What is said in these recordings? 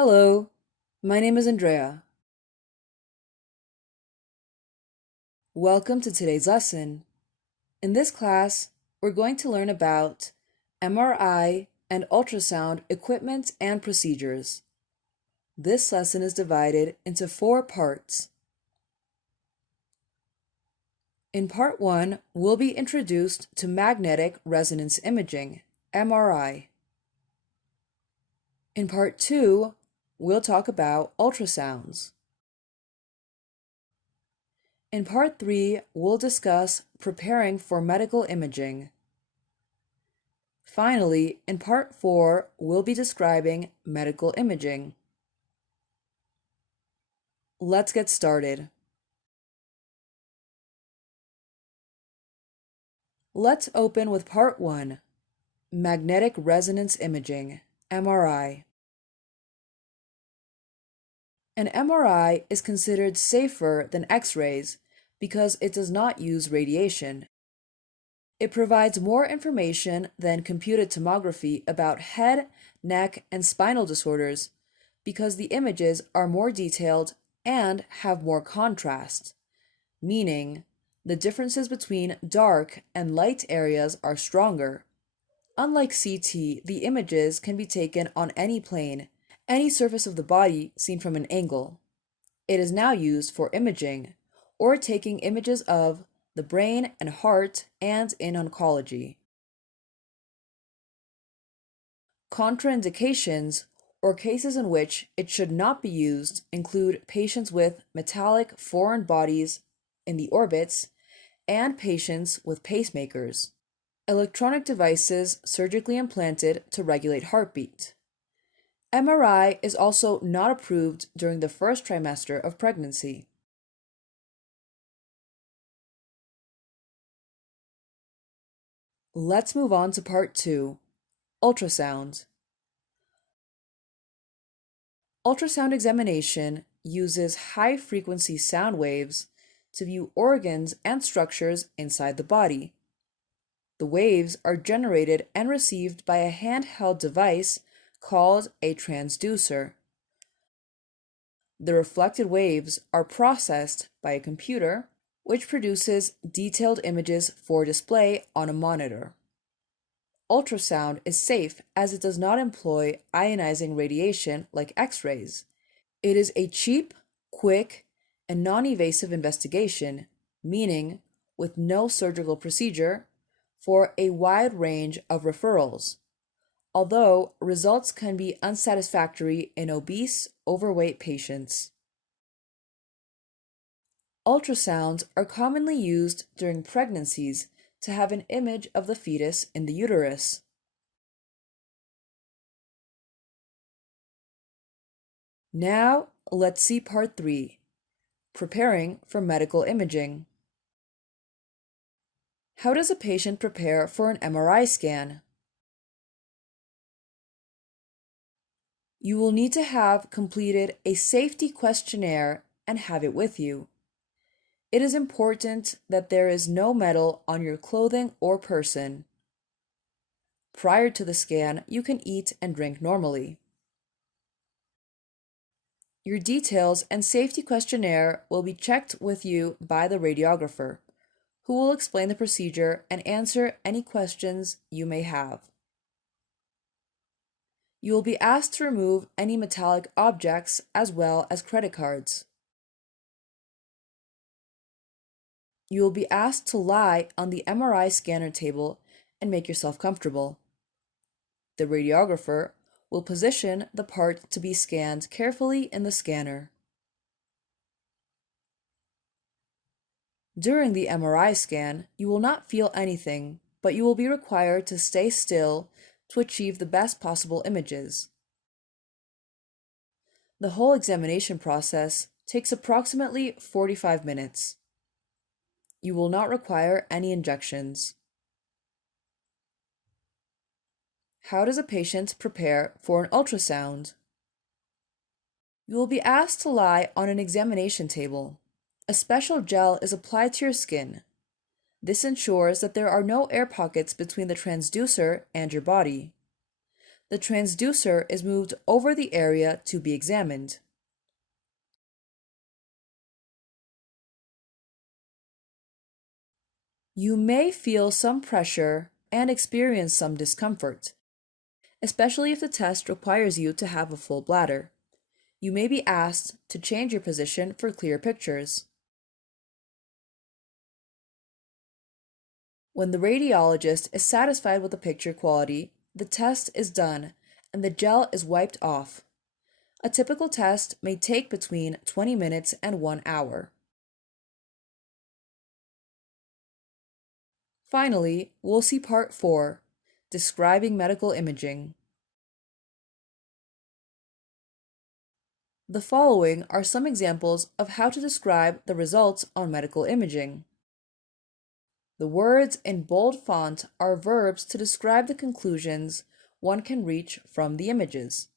Hello, my name is Andrea. Welcome to today's lesson. In this class, we're going to learn about MRI and ultrasound equipment and procedures. This lesson is divided into 4 parts. In part 1, we'll be introduced to magnetic resonance imaging, MRI. In part 2, we'll talk about ultrasounds. In part 3, we'll discuss preparing for medical imaging. Finally, in part 4, we'll be describing medical imaging. Let's get started. Let's open with part 1, magnetic resonance imaging, MRI. An MRI is considered safer than X-rays because it does not use radiation. It provides more information than computed tomography about head, neck, and spinal disorders because the images are more detailed and have more contrast, meaning the differences between dark and light areas are stronger. Unlike CT, the images can be taken on any plane, any surface of the body seen from an angle. It is now used for imaging or taking images of the brain and heart and in oncology. Contraindications, or cases in which it should not be used, include patients with metallic foreign bodies in the orbits and patients with pacemakers. Electronic devices surgically implanted to regulate heartbeat. MRI is also not approved during the first trimester of pregnancy. Let's move on to part 2, ultrasound. Ultrasound examination uses high-frequency sound waves to view organs and structures inside the body. The waves are generated and received by a handheld device called a transducer. The reflected waves are processed by a computer, which produces detailed images for display on a monitor. Ultrasound is safe as it does not employ ionizing radiation like X-rays. It is a cheap, quick, and non-invasive investigation, meaning with no surgical procedure, for a wide range of referrals, although results can be unsatisfactory in obese, overweight patients. Ultrasounds are commonly used during pregnancies to have an image of the fetus in the uterus. Now, let's see part 3, preparing for medical imaging. How does a patient prepare for an MRI scan? You will need to have completed a safety questionnaire and have it with you. It is important that there is no metal on your clothing or person. Prior to the scan, you can eat and drink normally. Your details and safety questionnaire will be checked with you by the radiographer, who will explain the procedure and answer any questions you may have. You will be asked to remove any metallic objects as well as credit cards. You will be asked to lie on the MRI scanner table and make yourself comfortable. The radiographer will position the part to be scanned carefully in the scanner. During the MRI scan, you will not feel anything, but you will be required to stay still to achieve the best possible images. The whole examination process takes approximately 45 minutes. You will not require any injections. How does a patient prepare for an ultrasound? You will be asked to lie on an examination table. A special gel is applied to your skin. This ensures that there are no air pockets between the transducer and your body. The transducer is moved over the area to be examined. You may feel some pressure and experience some discomfort, especially if the test requires you to have a full bladder. You may be asked to change your position for clear pictures. When the radiologist is satisfied with the picture quality, the test is done and the gel is wiped off. A typical test may take between 20 minutes and 1 hour. Finally, we'll see part 4, describing medical imaging. The following are some examples of how to describe the results on medical imaging. The words in bold font are verbs to describe the conclusions one can reach from the images.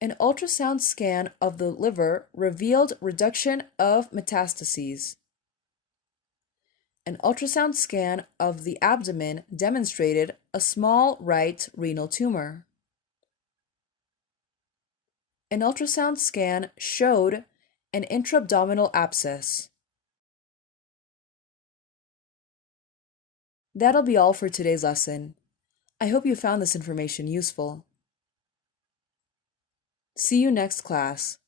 An ultrasound scan of the liver revealed reduction of metastases. An ultrasound scan of the abdomen demonstrated a small right renal tumor. An ultrasound scan showed an intra-abdominal abscess. That'll be all for today's lesson. I hope you found this information useful. See you next class.